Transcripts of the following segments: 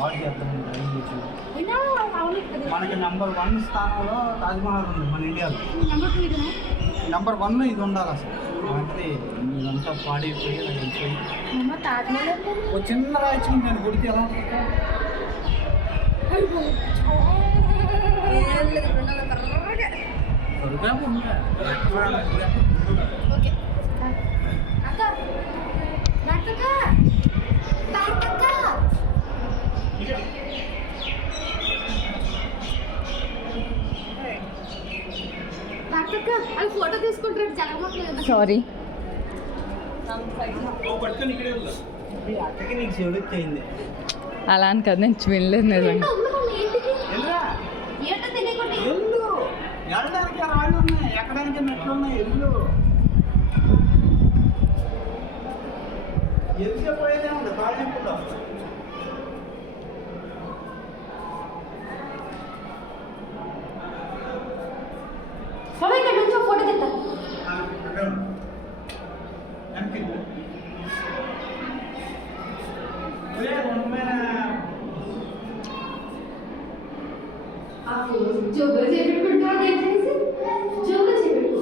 వాడు చేద్దాం మనకి నెంబర్ 1 స్థానంలో తాజ్మహల్ ఉంది మన ఇండియాలో. నెంబర్ 1 ఇది ఉండాలి అసలు. అంటే ఇదంతా పాడైపోయి అది వెళ్ళిపోయి ఒక చిన్న రాయించుకుని నేను కొడితే ఎలా ఫోటో తీసుకుంటారు జరగట్లేదు. సారీ అక్కడికి నీకు చెడుతుంది అలా అని కదా, నేను వినలేదు నిజంగా. వెళ్ళడానికి రాళ్ళు ఉన్నాయి, ఎక్కడానికి మెట్లు ఉన్నాయి. ఎదుగు పోయేదే ఉంది తాళింపులో. ఫోటో తింటా జోబులో చేపెట్టుకుంటా దయచేసి జోబులో చేపెట్టుకో.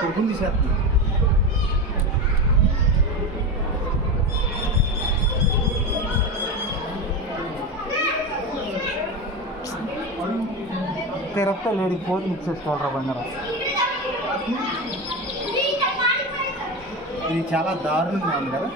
కొడుకుంది సార్ తిరగతే లేడీ ఫోన్ మిక్స్ చేసుకోవాలరా బంగారం. ఇది చాలా దారుణంగా ఉంది కదా.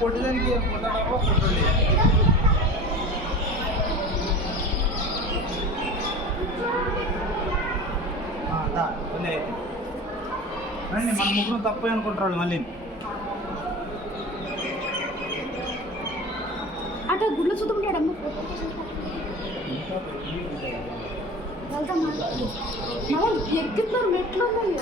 పొట్టిదానికి రండి, మన ముగ్గురు తప్పు అనుకుంటారు మళ్ళీ. అటు గుడ్లు చూద్దాం ఎక్కుతున్నారు మెట్లు ఉన్నాయి.